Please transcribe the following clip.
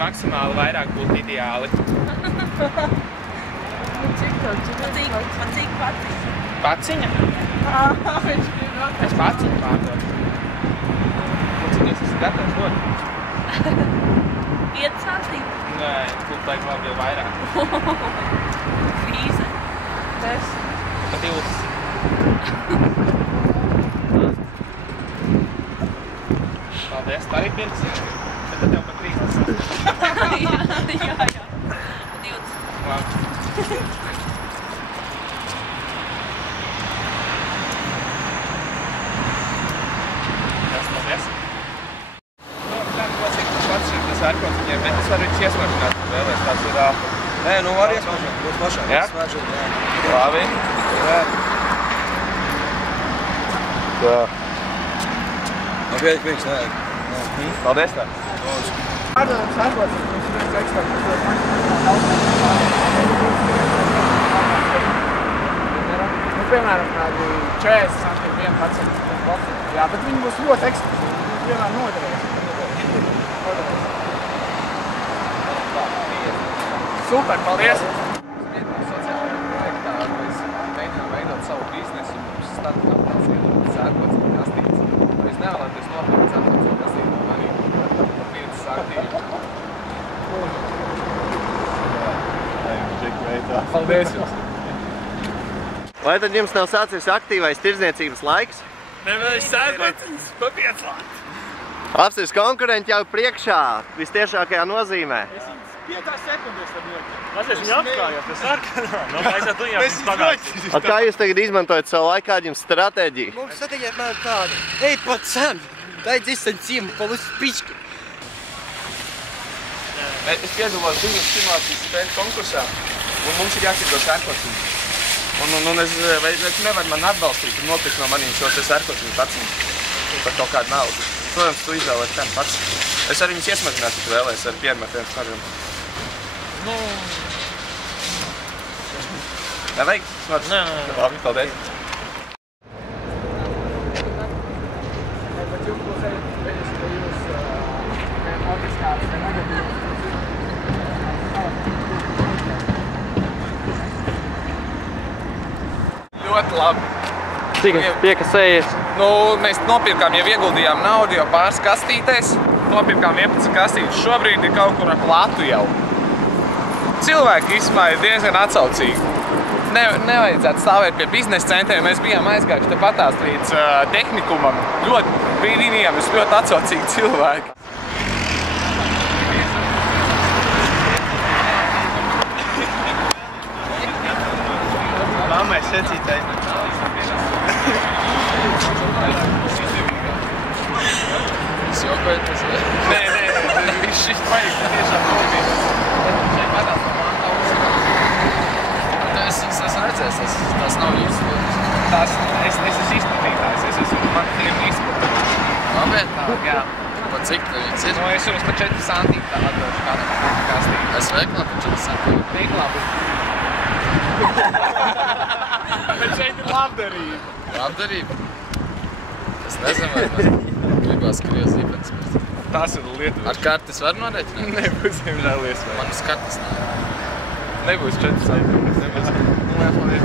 maksimāli vairāk būtu ideāli. Cik paciņa? Paciņa? Es paciņu pārdodu. Cik es esmu gatavs dot? 5 centīti? Nē, būtu laik vēl bija vairāk. Krīze? 10. Pa 20. Paldies, tā arī pirks. Bet tad tev pa 30. Jā. Pa 20. Labi. Paldies. Nu, tā cik tas pats ir tas ārkots viņiem, bet es varu viņus iesmažināt, vēlēs tāds ir... Nē, nu var iesmažināt, būs pašām. Jā? Labi. Jā. Tā. Nu, pieņas, nē. Paldies tā. Pārdodams ārkots, mums ir eksports, tas nu, piemēram, kādi 40 centīmi 1%. Jā, bet viņi būs ļoti ekskluzīvi. Viņi vienmēr noderēs. Super, paldies! Vietnā sociālajā projektā mēs mēģinām veidot savu biznesu. Mums startkapitāls iedodas ārkots kastītes. Mēs nevēlēties nopirkt ārkots kastīti no manī par 5 centīmi. Paldies jums! Vai tad jums nav sācies aktīvais tirdzniecības laiks? Nevēl es sērkociņas pa 5 lāt. Apstājums konkurenti jau priekšā, vistiešākajā nozīmē. 5 sekundes tad ļoti. Pasies viņu apkājot, tas sarkanā. Nu, es ar tu viņam pagājuši. Kā jūs tagad izmantojat savu laiku, kāda jums stratēģija? Mums stratēģija ir tāda. Ej, pat sen! Dai 10 cīmu, palūs pički. Es piedalos biznes simulācijas spēļu konkursā, un mums ir jāķirdo sērkociņu. Un es nevaru man atbalstīt un nopirkt no maniem šo te sērkociņu paciņu par kaut kādu naudu. Protams, tu izvēlēt ten pats. Es arī viņus iesmažinātu, ja vēlēs ar pienmetiem smaržam. Nu... Nē, vajag smaržu? Nē. Labi, paldies. Bet jums būs arī veļas, ka jūs notiks kāds negatīvs. Ļoti labi. Cik piekasējies? Nu, mēs nopirkām, jau ieguldījām naudu, jau pāris kastītēs. Nopirkām 11 kastītes. Šobrīd ir kaut kur ap latu jau. Cilvēki īstumā ir diezgan atsaucīgi. Nevajadzētu stāvēt pie biznesa centriem. Mēs bijām aizgājuši tepatās līdz tehnikumam. Ļoti brīnījāmies, ļoti atsaucīgi cilvēki. Mammai secītai. Es jokoju, tas ir. Nē, šis vajag tiešām nopirkt. Šeit padās no Mantaus. Es esmu redzējis, tas nav jūsu lietas. Es esmu izplatītājs, es esmu man firma izplatītājs. Labi? Jā. Pa cik tev viņas ir? Nu, es jums pa 4 centīti tā atdošu kādu kastīti. Es veiklā pa 4 centīti. Veiklā, bet šeit ir labdarība. Labdarība? Es nezinu, vai man gribās Krievas zīmenes pirkt. Tas ir Lietuvas. Ar kartes var norēķināt? Nebūs, diemžēl, iespēja. Man uz kartes nav. Nebūs 4 centīti. Nebūs. Lai paldies.